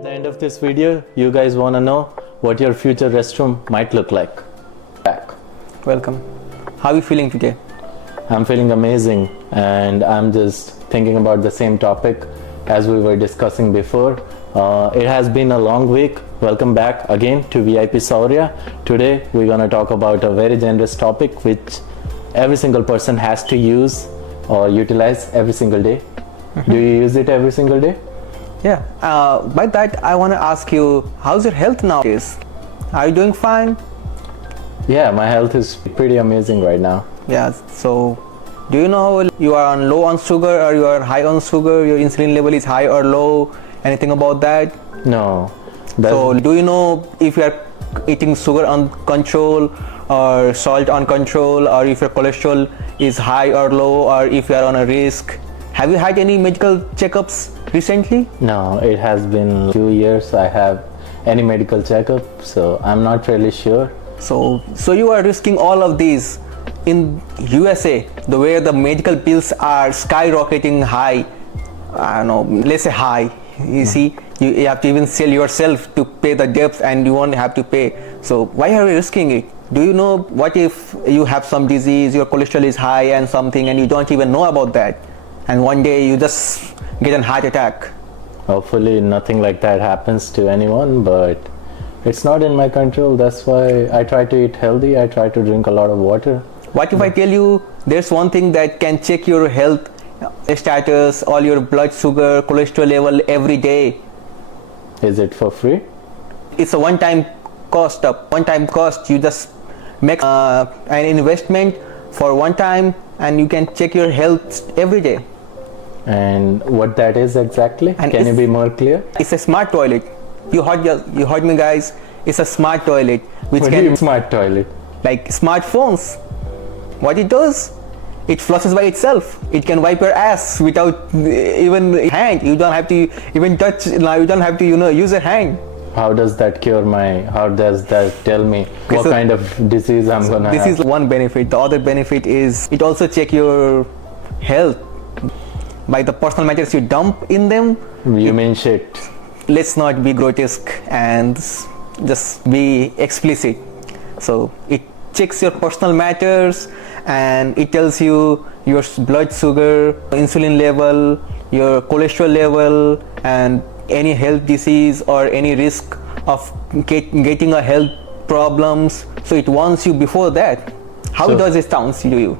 At the end of this video, you guys want to know what your future restroom might look like. Back. Welcome. How are you feeling today? I'm feeling amazing, and I'm just thinking about the same topic as we were discussing before. It has been a long week. Welcome back again to V.I.P. Saurya. Today we're going to talk about a very generous topic which every single person has to use or utilize every single day. Do you use it every single day? Yeah. By that, I want to ask you, how's your health nowadays? Are you doing fine? Yeah, my health is pretty amazing right now. Yeah. So, do you know you are low on sugar or you are high on sugar? Your insulin level is high or low? Anything about that? No. So, do you know if you are eating sugar on control or salt on control, or if your cholesterol is high or low, or if you are on a risk? Have you had any medical checkups recently? No, it has been a few years I have any medical checkup, so I'm not really sure. So you are risking all of these in USA, the where the medical bills are skyrocketing high. I don't know, let's say high. You see, you have to even sell yourself to pay the debts, and you won't have to pay. So why are you risking it? Do you know what if you have some disease, your cholesterol is high and something, and you don't even know about that, and one day you just get a heart attack? Hopefully nothing like that happens to anyone, but it's not in my control. That's why I try to eat healthy. I try to drink a lot of water. What if I tell you there's one thing that can check your health status, all your blood sugar, cholesterol level every day? Is it for free? It's a one-time cost. You just make an investment for one time, and you can check your health every day. And what that is exactly? And can you be more clear? It's a smart toilet. You heard me, guys. It's a smart toilet which What do you mean smart toilet? like smartphones. What it does, it flushes by itself. It can wipe your ass without even hand. You don't have to even touch. Now you don't have to use a hand. How does that how does that tell me what kind of disease I'm gonna have? This is one benefit. The other benefit is it also check your health by the personal matters you dump in them. You mean shit? Let's not be grotesque and just be explicit. So it checks your personal matters, and it tells you your blood sugar, insulin level, your cholesterol level, and any health disease or any risk of getting a health problems. So it warns you before that. How does it sound to you?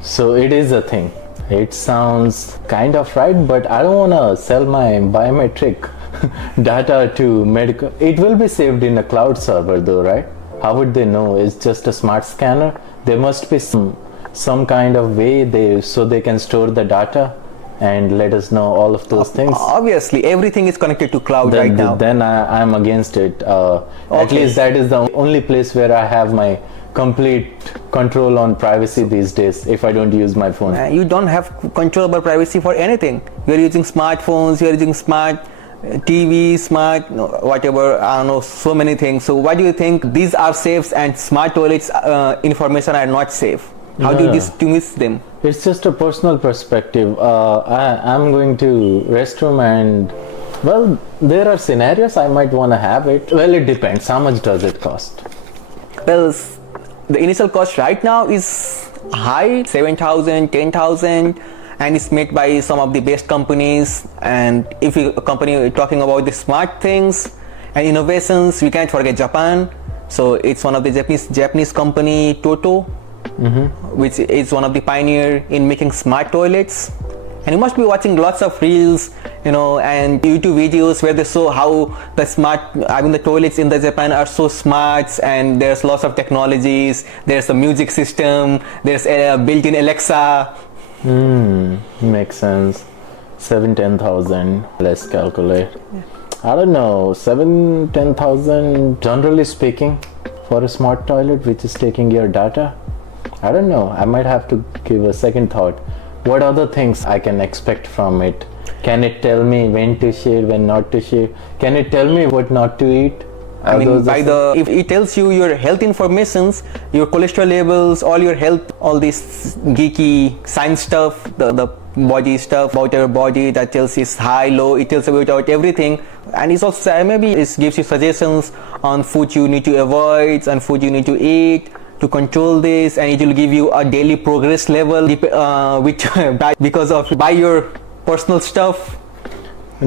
So it is a thing. It sounds kind of right, but I don't want to sell my biometric data to medical. It will be saved in a cloud server though, right? How would they know? It's just a smart scanner. There must be some kind of way so they can store the data and let us know all of those things. Obviously, everything is connected to cloud right now. Then I'm against it. At least that is the only place where I have my complete control on privacy these days if I don't use my phone. You don't have control over privacy for anything. You're using smartphones, you're using smart TV, smart whatever, I don't know, so many things. So why do you think these are safe and smart toilets information are not safe? How do you distinguish them? It's just a personal perspective. I'm going to restroom, and well, there are scenarios I might want to have it. Well, it depends. How much does it cost? Well, the initial cost right now is high, 7,000, 10,000, and it's made by some of the best companies. And if a company talking about the smart things and innovations, we can't forget Japan. So it's one of the Japanese company, Toto, which is one of the pioneer in making smart toilets. And you must be watching lots of reels, and YouTube videos where they show how the toilets in the Japan are so smart, and there's lots of technologies. There's a music system. There's a built-in Alexa. Makes sense. 7,000-10,000. Let's calculate. Yeah. I don't know. 7,000-10,000. Generally speaking, for a smart toilet which is taking your data. I don't know. I might have to give a second thought. What other things I can expect from it? Can it tell me when to shave, when not to shave? Can it tell me what not to eat? I Are mean, those the by the if it tells you your health informations, your cholesterol levels, all your health, all this geeky science stuff, the body stuff about your body that tells is high, low. It tells about everything, and it's also maybe it gives you suggestions on food you need to avoid and food you need to eat to control this, and it will give you a daily progress level, which because of by your personal stuff.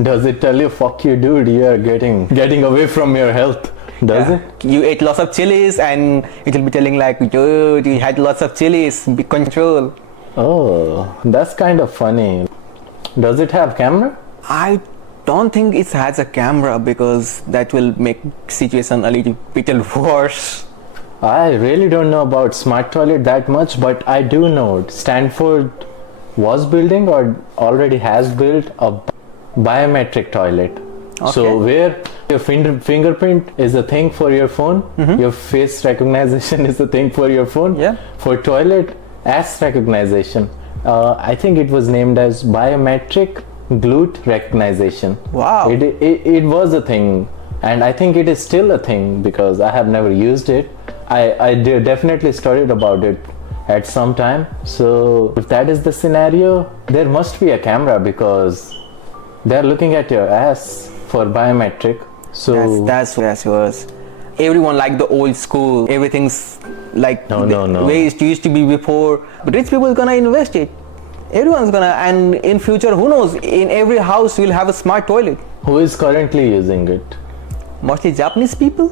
Does it tell you, fuck you dude, you are getting away from your health? Does Yeah. it? You ate lots of chilies and it will be telling like, dude, you had lots of chilies, be control. Oh, that's kind of funny. Does it have camera? I don't think it has a camera because that will make situation a little bit worse. I really don't know about smart toilet that much, but I do know Stanford was building or already has built a biometric toilet. So Okay. where your fingerprint is a thing for your phone, your face recognition is a thing for your phone. Yeah. For toilet, ass recognition. I think it was named as biometric glute recognition. Wow. It was a thing, and I think it is still a thing because I have never used it. I definitely studied about it at some time. So if that is the scenario, there must be a camera because they're looking at your ass for biometric. So That's yours. Everyone like the old school. Everything's like No. the way it used to be before. But rich people gonna invest it. Everyone's gonna, and in future, who knows? In every house, we'll have a smart toilet. who is currently using it? Mostly Japanese people.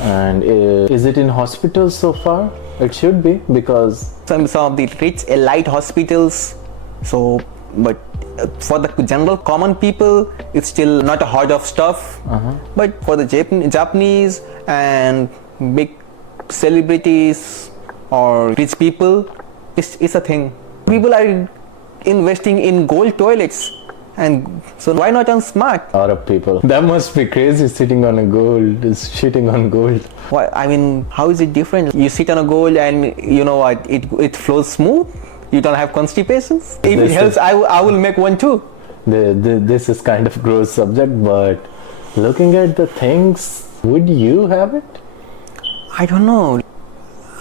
And is it in hospitals so far? It should be because Some of the rich elite hospitals. So, but for the general common people, it's still not a heard of stuff. But for the Japanese and big celebrities or rich people, it's a thing. People are investing in gold toilets, and so why not on smart? Arab people. That must be crazy sitting on a gold, is shitting on gold. Why, I mean, how is it different? You sit on a gold and you know what, it flows smooth. You don't have constipations. If it This helps, is- I will make one too. This is kind of gross subject, but looking at the things, would you have it? I don't know.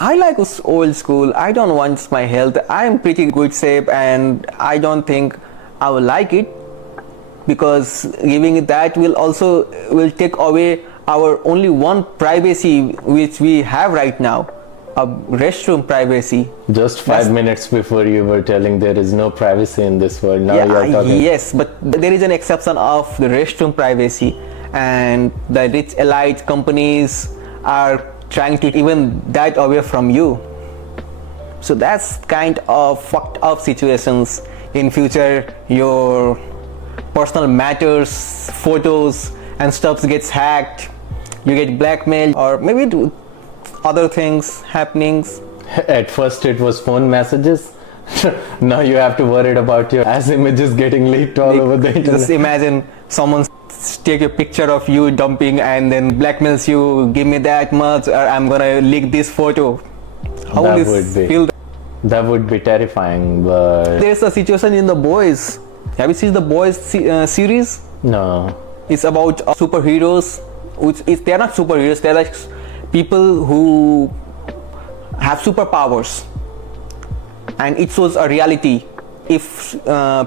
I like old school. I don't want my health. I am pretty good shape, and I don't think I will like it because giving it that will take away our only one privacy which we have right now, a restroom privacy. Just 5 minutes before you were telling there is no privacy in this world. Now you are talking. Yes, but there is an exception of the restroom privacy, and the rich elite companies are trying to even that away from you. So that's kind of fucked up situations. In future, your personal matters, photos and stuff gets hacked, you get blackmailed, or maybe other things happenings. At first it was phone messages. Now you have to worry about your ass images getting leaked all over the internet. Just imagine someone take a picture of you dumping and then blackmails you, give me that much or I'm gonna leak this photo. How That would would this be. feel? That would be terrifying, but There's a situation in The Boys. Have you seen The Boys series? no. It's about superheroes. They're not superheroes, they're like people who have superpowers. And it shows a reality. If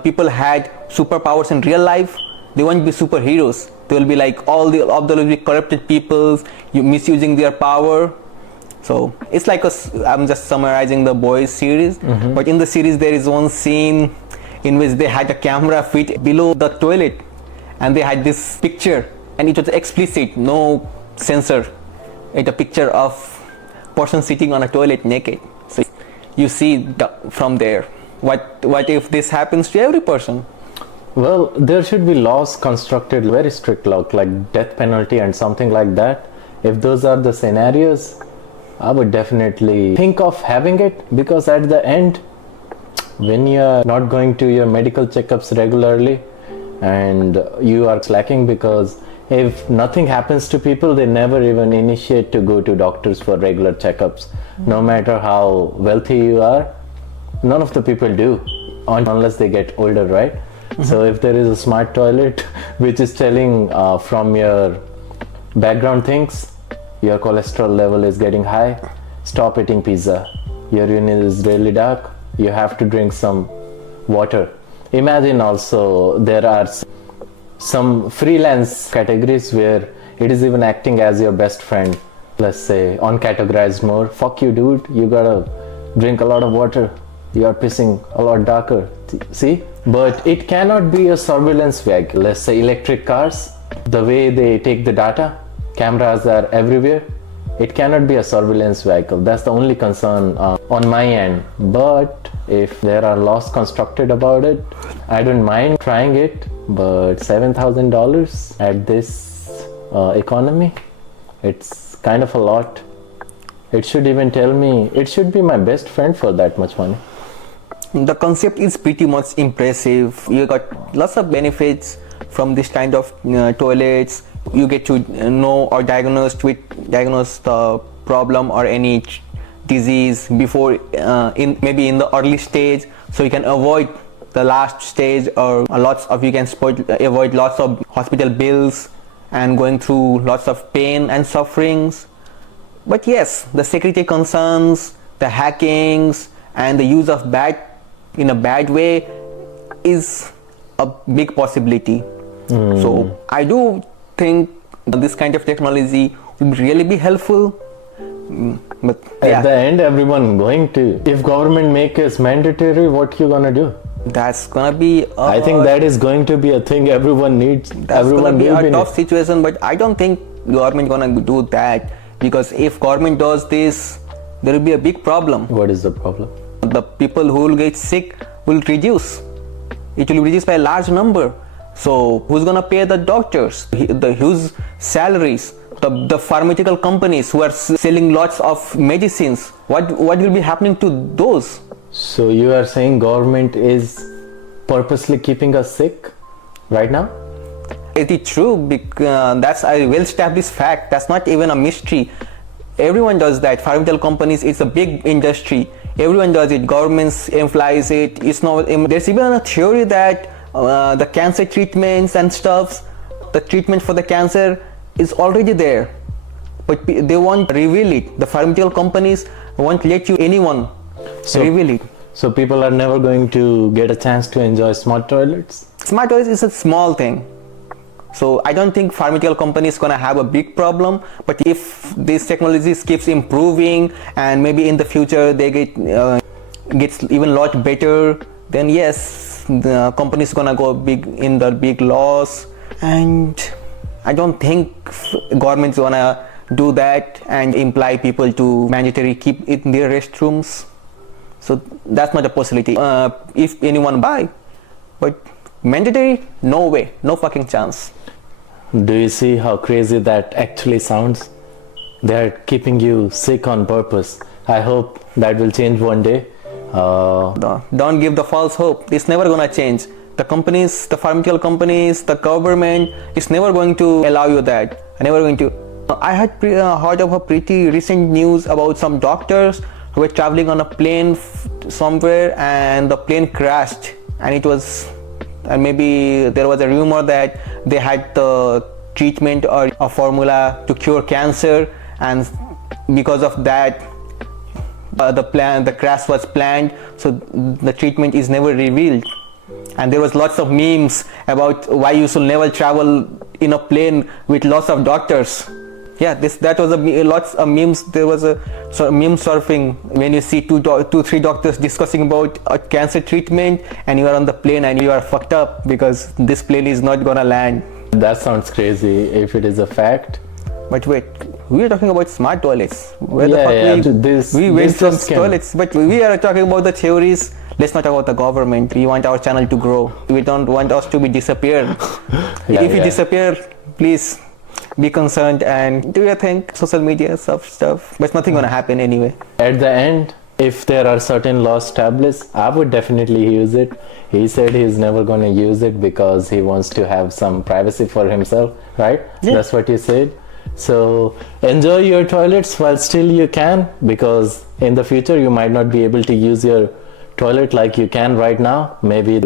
people had superpowers in real life, they won't be superheroes. They will be like all the absolutely corrupted people, misusing their power. So it's like I'm just summarizing The Boys series, but in the series there is one scene in which they had a camera fit below the toilet, and they had this picture, and it was explicit, no censor. It's a picture of person sitting on a toilet naked. So you see from there. What if this happens to every person? Well, there should be laws constructed, very strict law, like death penalty and something like that. If those are the scenarios, I would definitely think of having it, because at the end, when you are not going to your medical checkups regularly and you are slacking, because if nothing happens to people, they never even initiate to go to doctors for regular checkups. No matter how wealthy you are, none of the people do, unless they get older, right? So if there is a smart toilet which is telling from your background things, your cholesterol level is getting high, stop eating pizza. Your urine is really dark, you have to drink some water. Imagine also there are some freelance categories where it is even acting as your best friend. Let's say uncategorized more, fuck you dude, you gotta drink a lot of water, you are pissing a lot darker. See, but it cannot be a surveillance vehicle. Let's say electric cars, the way they take the data, cameras are everywhere, it cannot be a surveillance vehicle. That's the only concern on my end. But if there are laws constructed about it, I don't mind trying it. But $7,000 at this economy, it's kind of a lot. It should even tell me, it should be my best friend for that much money. The concept is pretty much impressive. You got lots of benefits from this kind of toilets. You get to know or diagnose the problem or any disease before maybe in the early stage, so you can avoid the last stage, or you can avoid lots of hospital bills and going through lots of pain and sufferings. But yes, the security concerns, the hackings, and the use of in a bad way is a big possibility. So I do think this kind of technology would really be helpful. But at the end, everyone going to, if government make it mandatory, what you gonna do? That's gonna be I think that is going to be a thing everyone needs. That's gonna be a tough situation, but I don't think government gonna do that, because if government does this, there will be a big problem. What is the problem? The people who will get sick will reduce. It will reduce by a large number. So who's gonna pay the doctors, the huge salaries, the pharmaceutical companies who are selling lots of medicines? What will be happening to those? So you are saying government is purposely keeping us sick right now? It is true, because that's a well-established fact. That's not even a mystery. Everyone does that. Pharmaceutical companies, it's a big industry. Everyone does it. Governments employs it. It's not. There's even a theory that the cancer treatments and stuff, the treatment for the cancer is already there, but they won't reveal it. The pharmaceutical companies won't let anyone reveal it. So people are never going to get a chance to enjoy smart toilets? Smart toilets is a small thing. So I don't think pharmaceutical companies gonna have a big problem. But if this technology keeps improving and maybe in the future they gets even a lot better, then yes, the company's gonna go big loss. And I don't think government's gonna do that and imply people to mandatory keep it in their restrooms. So that's not a possibility. If anyone buy, but mandatory, no way, no fucking chance. Do you see how crazy that actually sounds? They are keeping you sick on purpose. I hope that will change one day. Don't give the false hope. It's never gonna change. The companies, the pharmaceutical companies, the government, it's never going to allow you that. Never going to. I had heard of a pretty recent news about some doctors who were traveling on a plane somewhere, and the plane crashed, and maybe there was a rumor that they had the treatment or a formula to cure cancer, and because of that the crash was planned, so the treatment is never revealed. And there was lots of memes about why you should never travel in a plane with lots of doctors. Yeah, that was lots of memes. There was a meme surfing when you see three doctors discussing about a cancer treatment, and you are on the plane and you are fucked up because this plane is not gonna land. That sounds crazy if it is a fact. But wait, we are talking about smart toilets. Where we went from toilets? But we are talking about the theories. Let's not talk about the government. We want our channel to grow. We don't want us to be disappeared. If you disappear, please be concerned and do your thing, social media stuff, but nothing gonna happen anyway. At the end, if there are certain laws established, I would definitely use it. He said he's never gonna use it because he wants to have some privacy for himself, right? Yeah. That's what he said. So enjoy your toilets while still you can, because in the future you might not be able to use your toilet like you can right now. Maybe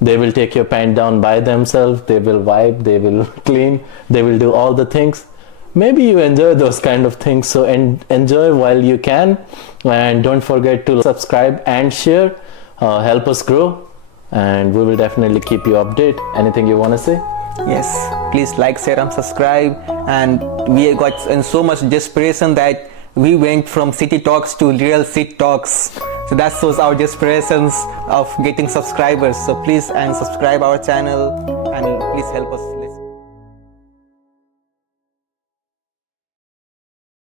they will take your pant down by themselves, they will wipe, they will clean, they will do all the things. maybe you enjoy those kind of things. So enjoy while you can, and don't forget to subscribe and share. Help us grow, and we will definitely keep you updated. Anything you want to say? Yes, please like, share and subscribe. And we got in so much desperation that we went from city talks to real sit talks. So that shows our desperations of getting subscribers. So please and subscribe our channel and please help us.